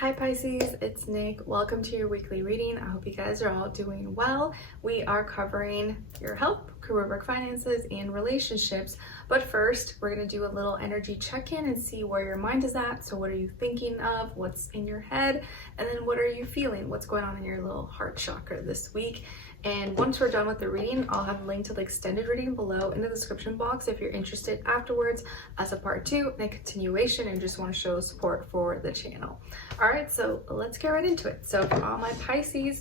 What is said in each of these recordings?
Hi Pisces, it's Nick. Welcome to your weekly reading. I hope you guys are all doing well. We are covering your health, career, work, finances, and relationships. But first, we're going to do a little energy check-in and see where your mind is at. So what are you thinking of? What's in your head? And then what are you feeling? What's going on in your little heart chakra this week? And once we're done with the reading, I'll have a link to the extended reading below in the description box if you're interested afterwards as a part 2 and a continuation and just want to show support for the channel. All right, so let's get right into it. So for all my Pisces,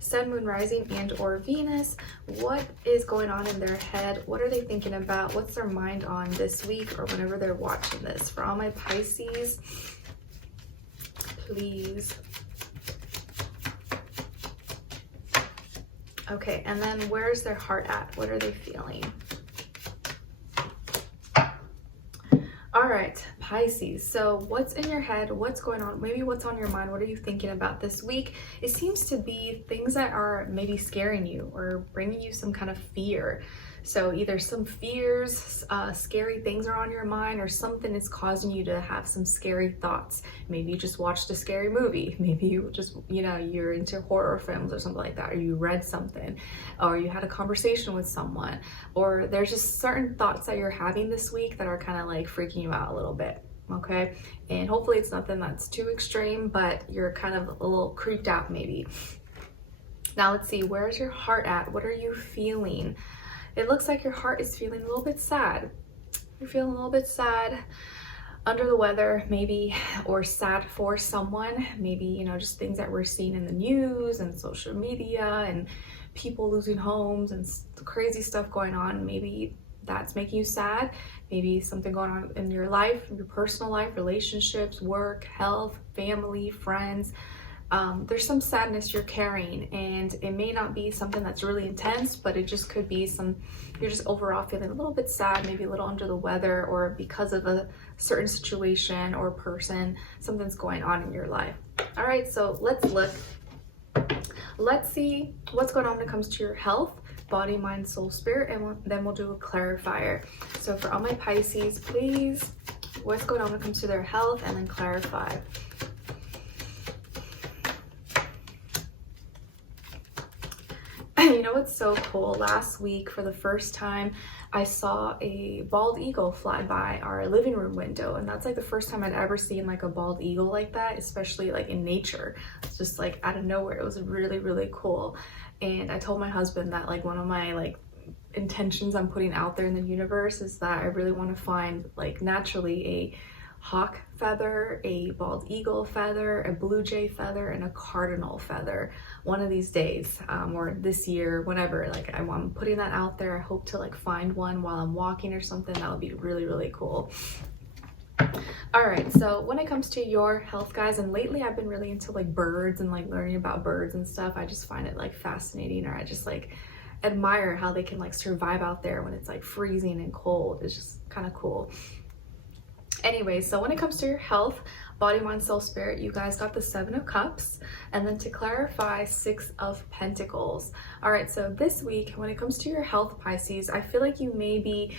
Sun, Moon, Rising, and or Venus, what is going on in their head? What are they thinking about? What's their mind on this week or whenever they're watching this? For all my Pisces, please. Okay, and then where's their heart at? What are they feeling? All right, Pisces. So what's in your head? What's going on? Maybe what's on your mind? What are you thinking about this week? It seems to be things that are maybe scaring you or bringing you some kind of fear. So either some fears, scary things are on your mind, or something is causing you to have some scary thoughts. Maybe you just watched a scary movie. Maybe you just, you're into horror films or something like that, or you read something, or you had a conversation with someone, or there's just certain thoughts that you're having this week that are kind of like freaking you out a little bit. Okay, and hopefully it's nothing that's too extreme, but you're kind of a little creeped out maybe. Now let's see, where's your heart at? What are you feeling? It looks like your heart is feeling a little bit sad. You're feeling a little bit sad, under the weather maybe, or sad for someone. Maybe, just things that we're seeing in the news and social media and people losing homes and crazy stuff going on. Maybe that's making you sad. Maybe something going on in your life, your personal life, relationships, work, health, family, friends. There's some sadness you're carrying, and it may not be something that's really intense, but it just could be you're just overall feeling a little bit sad, maybe a little under the weather, or because of a certain situation or person, something's going on in your life. All right, so let's look. Let's see what's going on when it comes to your health, body, mind, soul, spirit, and then we'll do a clarifier. So for all my Pisces, please, what's going on when it comes to their health, and then clarify. You know what's so cool? Last week, for the first time, I saw a bald eagle fly by our living room window, and that's like the first time I'd ever seen like a bald eagle like that, especially like in nature. It's just like out of nowhere. It was really, really cool. And I told my husband that like one of my like intentions I'm putting out there in the universe is that I really want to find like naturally a hawk feather, a bald eagle feather, a blue jay feather, and a cardinal feather one of these days, or this year, whenever. Like I'm putting that out there. I hope to like find one while I'm walking or something. That would be really, really cool. All right, so when it comes to your health, guys, and lately I've been really into like birds and like learning about birds and stuff. I just find it like fascinating, or I just like admire how they can like survive out there when it's like freezing and cold. It's just kind of cool. Anyway, so when it comes to your health, body, mind, soul, spirit, you guys got the 7 of Cups, and then to clarify, 6 of Pentacles. All right, so this week, when it comes to your health, Pisces, I feel like you may be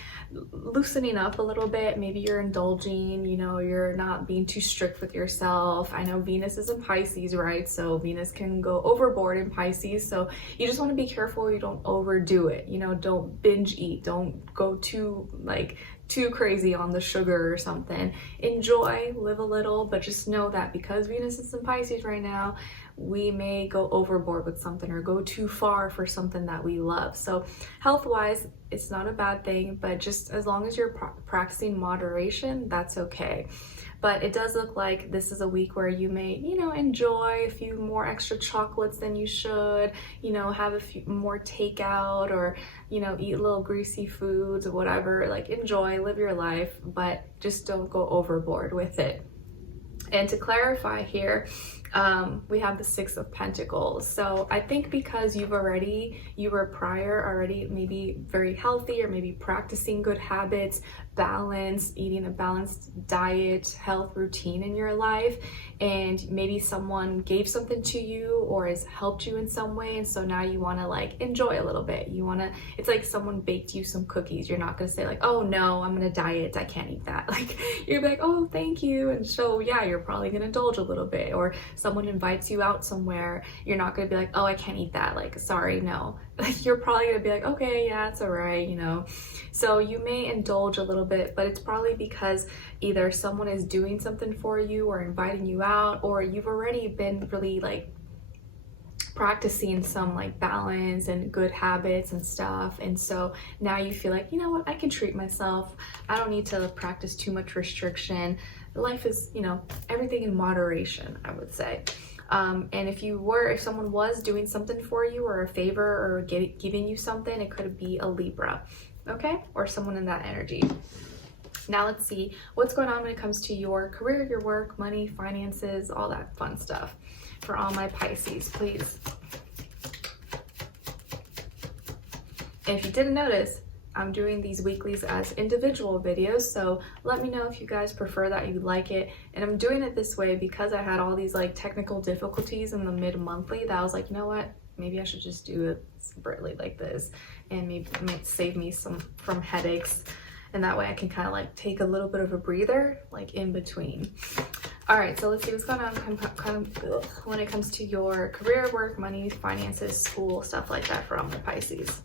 loosening up a little bit. Maybe you're indulging, you're not being too strict with yourself. I know Venus is in Pisces, right? So Venus can go overboard in Pisces. So you just want to be careful you don't overdo it. Don't binge eat. Don't go too crazy on the sugar or something. Enjoy, live a little, but just know that because Venus is in Pisces right now, we may go overboard with something or go too far for something that we love. So health-wise, it's not a bad thing, but just as long as you're practicing moderation, that's okay. But it does look like this is a week where you may, enjoy a few more extra chocolates than you should, have a few more takeout, or, eat little greasy foods or whatever. Like, enjoy, live your life, but just don't go overboard with it. And to clarify here, We have the Six of Pentacles. So I think because you were prior already maybe very healthy, or maybe practicing good habits, balance, eating a balanced diet, health routine in your life, and maybe someone gave something to you or has helped you in some way, and so now you want to like enjoy a little bit. It's like someone baked you some cookies. You're not going to say like, oh no, I'm going to diet, I can't eat that. Like, you're like, oh, thank you. And so yeah, you're probably going to indulge a little bit. Or someone invites you out somewhere, you're not going to be like, oh, I can't eat that, like, sorry, no. Like, you're probably going to be like, okay, yeah, it's all right, you know. So you may indulge a little bit, but it's probably because either someone is doing something for you or inviting you out, or you've already been really like practicing some like balance and good habits and stuff, and so now you feel like, you know what, I can treat myself, I don't need to practice too much restriction. Life is, you know, everything in moderation, I would say. And if someone was doing something for you, or a favor, or giving you something, it could be a Libra, okay, or someone in that energy. Now let's see what's going on when it comes to your career, your work, money, finances, all that fun stuff for all my Pisces, please. And if you didn't notice, I'm doing these weeklies as individual videos, so let me know if you guys prefer that, you like it. And I'm doing it this way because I had all these like technical difficulties in the mid-monthly that I was like, you know what, maybe I should just do it separately like this, and maybe it might save me some from headaches, and that way I can kind of like take a little bit of a breather like in between. All right, so let's see what's going on when it comes to your career, work, money, finances, school, stuff like that for all my Pisces.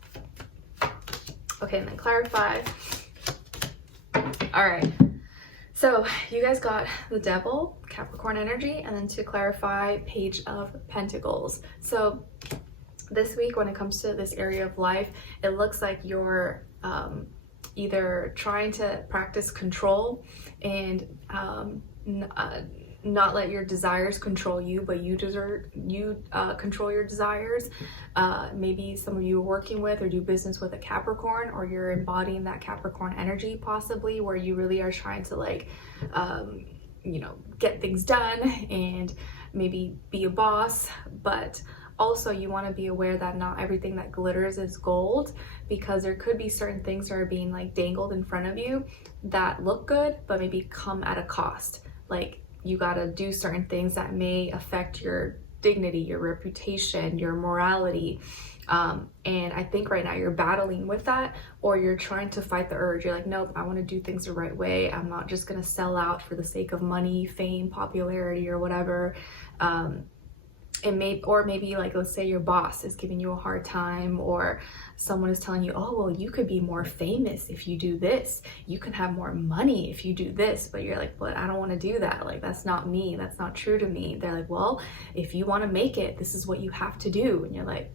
Okay, and then clarify. All right, so you guys got the Devil, Capricorn energy, and then to clarify, Page of Pentacles. So this week, when it comes to this area of life, it looks like you're either trying to practice control and not let your desires control you, but you control your desires. Maybe some of you are working with or do business with a Capricorn, or you're embodying that Capricorn energy possibly, where you really are trying to like, you know, get things done and maybe be a boss, but also you want to be aware that not everything that glitters is gold, because there could be certain things that are being like dangled in front of you that look good, but maybe come at a cost. Like, you got to do certain things that may affect your dignity, your reputation, your morality. And I think right now you're battling with that, or you're trying to fight the urge. You're like, nope, I want to do things the right way. I'm not just going to sell out for the sake of money, fame, popularity, or whatever. Or maybe like, let's say your boss is giving you a hard time, or someone is telling you, oh, well, you could be more famous if you do this, you can have more money if you do this, but you're like, but I don't want to do that, like, that's not me, that's not true to me. They're like, well, if you want to make it, this is what you have to do. And you're like,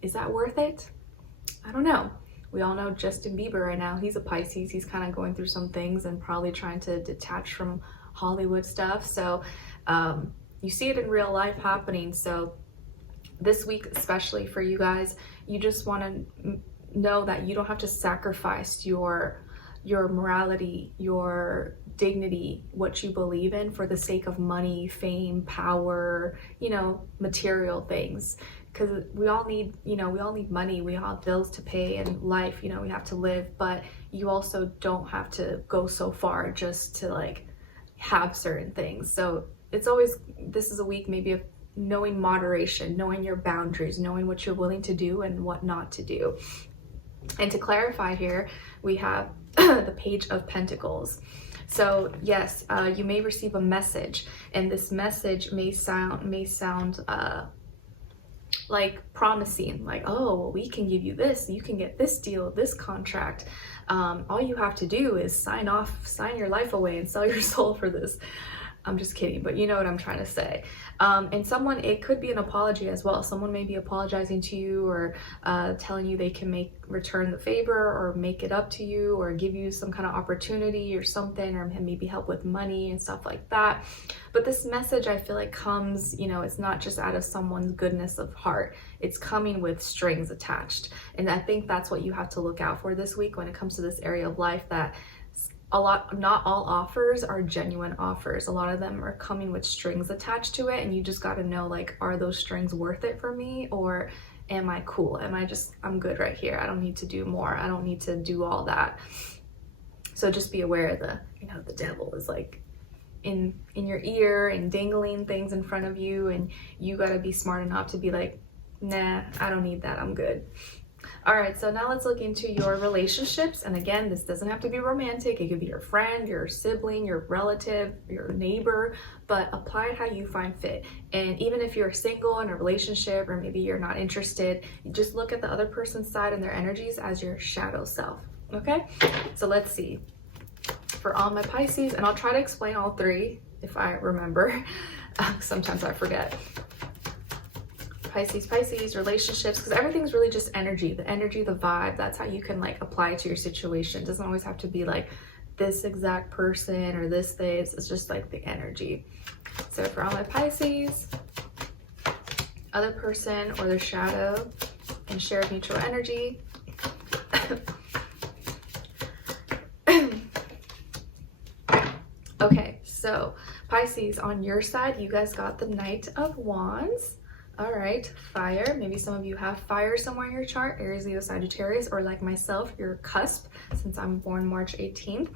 is that worth it? I don't know. We all know Justin Bieber right now, he's a Pisces, he's kind of going through some things and probably trying to detach from Hollywood stuff. So you see it in real life happening. So this week, especially for you guys, you just want to know that you don't have to sacrifice your morality, your dignity, what you believe in for the sake of money, fame, power, you know, material things. Because we all need, you know, we all need money, we all have bills to pay and life, you know, we have to live, but you also don't have to go so far just to like have certain things. So it's always, this is a week maybe of knowing moderation, knowing your boundaries, knowing what you're willing to do and what not to do. And to clarify here, we have the Page of Pentacles. So yes, you may receive a message, and this message may sound like promising, like, oh, well, we can give you this, you can get this deal, this contract. All you have to do is sign your life away and sell your soul for this. I'm just kidding, but you know what I'm trying to say. And someone, it could be an apology as well. Someone may be apologizing to you, or telling you they can return the favor, or make it up to you, or give you some kind of opportunity or something, or maybe help with money and stuff like that. But this message, I feel like, comes, you know, it's not just out of someone's goodness of heart. It's coming with strings attached. And I think that's what you have to look out for this week when it comes to this area of life, that not all offers are genuine offers. A lot of them are coming with strings attached to it, and you just got to know, like, are those strings worth it for me, or am I cool? I'm good right here. I don't need to do more. I don't need to do all that. So just be aware the devil is like in your ear and dangling things in front of you, and you got to be smart enough to be like, nah, I don't need that. I'm good. All right, so now let's look into your relationships. And again, this doesn't have to be romantic. It could be your friend, your sibling, your relative, your neighbor, but apply it how you find fit. And even if you're single in a relationship, or maybe you're not interested, just look at the other person's side and their energies as your shadow self. Okay, so let's see. For all my Pisces, and I'll try to explain all three if I remember. Sometimes I forget. Pisces, relationships, because everything's really just energy, the vibe. That's how you can like apply it to your situation. It doesn't always have to be like this exact person or this phase. It's just like the energy. So for all my Pisces, other person or their shadow and shared mutual energy. Okay, so Pisces, on your side, you guys got the Knight of Wands. All right, fire. Maybe some of you have fire somewhere in your chart, Aries, Leo, Sagittarius, or like myself, your cusp, since I'm born March 18th.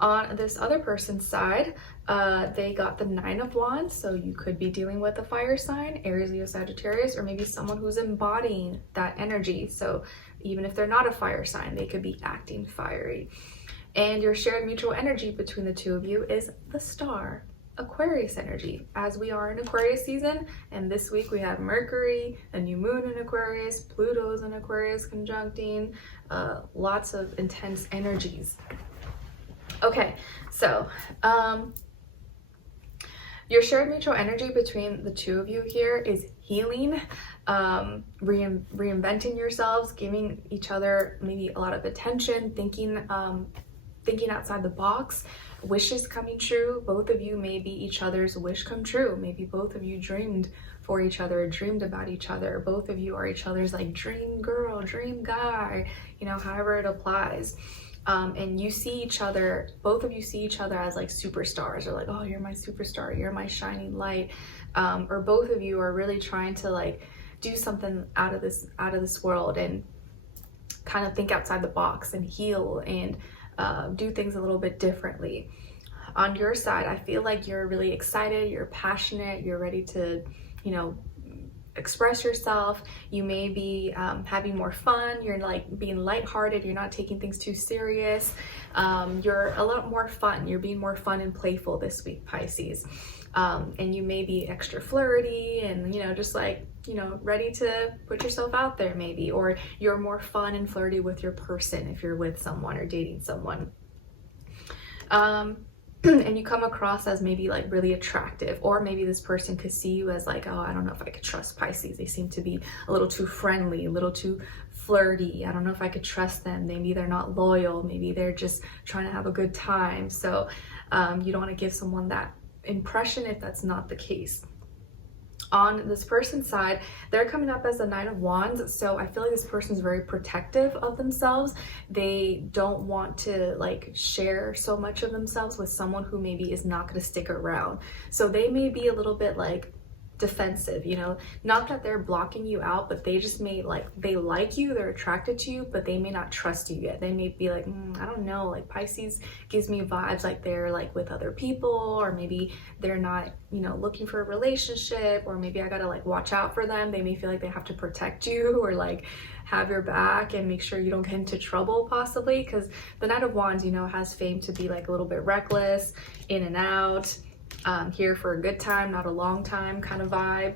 On this other person's side, they got the Nine of Wands, so you could be dealing with a fire sign, Aries, Leo, Sagittarius, or maybe someone who's embodying that energy. So even if they're not a fire sign, they could be acting fiery. And your shared mutual energy between the two of you is the Star, Aquarius energy, as we are in Aquarius season. And this week we have Mercury, a new moon in Aquarius, Pluto's in Aquarius conjuncting, lots of intense energies. Okay, so your shared mutual energy between the two of you here is healing, reinventing yourselves, giving each other maybe a lot of attention, thinking outside the box, wishes coming true. Both of you may be each other's wish come true. Maybe both of you dreamed for each other, dreamed about each other. Both of you are each other's like dream girl, dream guy, however it applies. And you see each other, both of you see each other as like superstars, or like, oh, you're my superstar, you're my shining light. Or both of you are really trying to like do something out of this world and kind of think outside the box and heal and do things a little bit differently. On your side, I feel like you're really excited, you're passionate, you're ready to, express yourself. You may be having more fun, you're like being lighthearted, you're not taking things too serious. You're a lot more fun, you're being more fun and playful this week, Pisces. And you may be extra flirty and, just like, ready to put yourself out there maybe, or you're more fun and flirty with your person if you're with someone or dating someone. And you come across as maybe like really attractive, or maybe this person could see you as like, oh, I don't know if I could trust Pisces. They seem to be a little too friendly, a little too flirty. I don't know if I could trust them. Maybe they're not loyal. Maybe they're just trying to have a good time. So you don't want to give someone that impression if that's not the case. On this person's side, they're coming up as the Nine of Wands, so I feel like this person's very protective of themselves. They don't want to like share so much of themselves with someone who maybe is not going to stick around. So they may be a little bit like defensive, not that they're blocking you out, but they just may they like you, they're attracted to you, but they may not trust you yet. They may be like, I don't know, like Pisces gives me vibes like they're like with other people, or maybe they're not, looking for a relationship, or maybe I gotta like watch out for them. They may feel like they have to protect you or like have your back and make sure you don't get into trouble possibly, because the Knight of Wands, has fame to be like a little bit reckless, in and out, here for a good time, not a long time kind of vibe.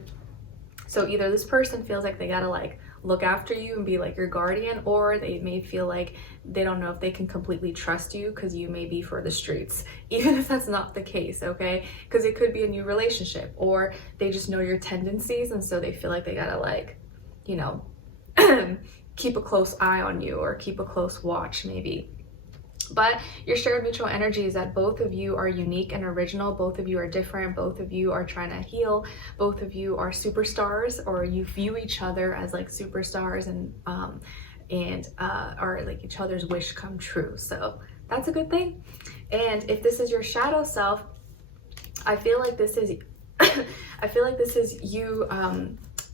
So either this person feels like they gotta like look after you and be like your guardian, or they may feel like they don't know if they can completely trust you because you may be for the streets, even if that's not the case, okay? Because it could be a new relationship, or they just know your tendencies, and so they feel like they gotta like, keep a close eye on you or keep a close watch maybe. But your shared mutual energy is that both of you are unique and original. Both of you are different. Both of you are trying to heal. Both of you are superstars, or you view each other as like superstars and are like each other's wish come true. So that's a good thing. And if this is your shadow self, I feel like this is I feel like this is you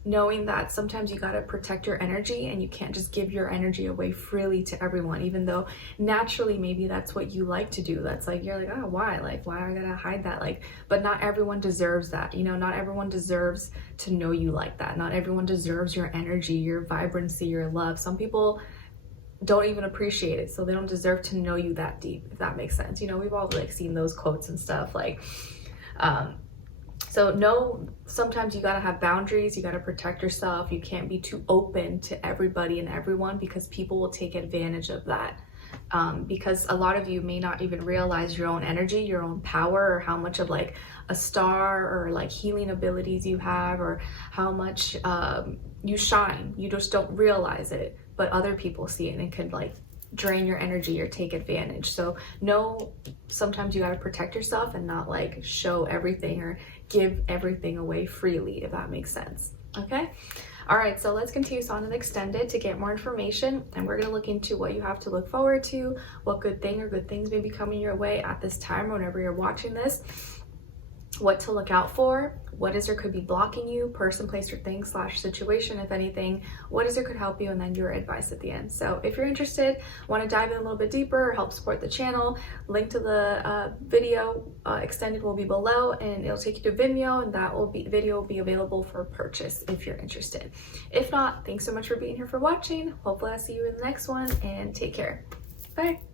knowing that sometimes you got to protect your energy and you can't just give your energy away freely to everyone, even though naturally maybe that's what you like to do. That's like, you're like, oh, why? Like, why I gotta hide that? Like, but not everyone deserves that. You know, not everyone deserves to know you like that. Not everyone deserves your energy, your vibrancy, your love. Some people don't even appreciate it, so they don't deserve to know you that deep, if that makes sense. You know, we've all like seen those quotes and stuff, like so no, sometimes you gotta have boundaries, you gotta protect yourself. You can't be too open to everybody and everyone, because people will take advantage of that. Because a lot of you may not even realize your own energy, your own power, or how much of like a star or like healing abilities you have, or how much you shine. You just don't realize it, but other people see it and it could like drain your energy or take advantage. So no, sometimes you got to protect yourself and not like show everything or give everything away freely, if that makes sense. Okay. All right, so let's continue on and extended to get more information, and we're going to look into what you have to look forward to, what good thing or good things may be coming your way at this time or whenever you're watching this, what to look out for, what is or could be blocking you, person, place, or thing / situation, if anything, what is or could help you, and then your advice at the end. So if you're interested, want to dive in a little bit deeper, or help support the channel, link to the video extended will be below, and it'll take you to Vimeo, and that video will be available for purchase if you're interested. If not, thanks so much for being here, for watching. Hopefully I'll see you in the next one, and take care. Bye.